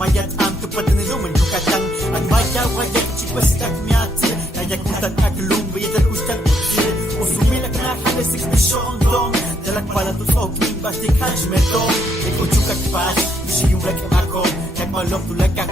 mayat am tupad ni lumen yukatang ang maya waya chikbasitak miati kaya kutat aglum biyat kustak usumilak na halis expression dong dalak pala tu oking bastik hajmeton ikuchukak pas bishiyulak ako nagmalom tulakak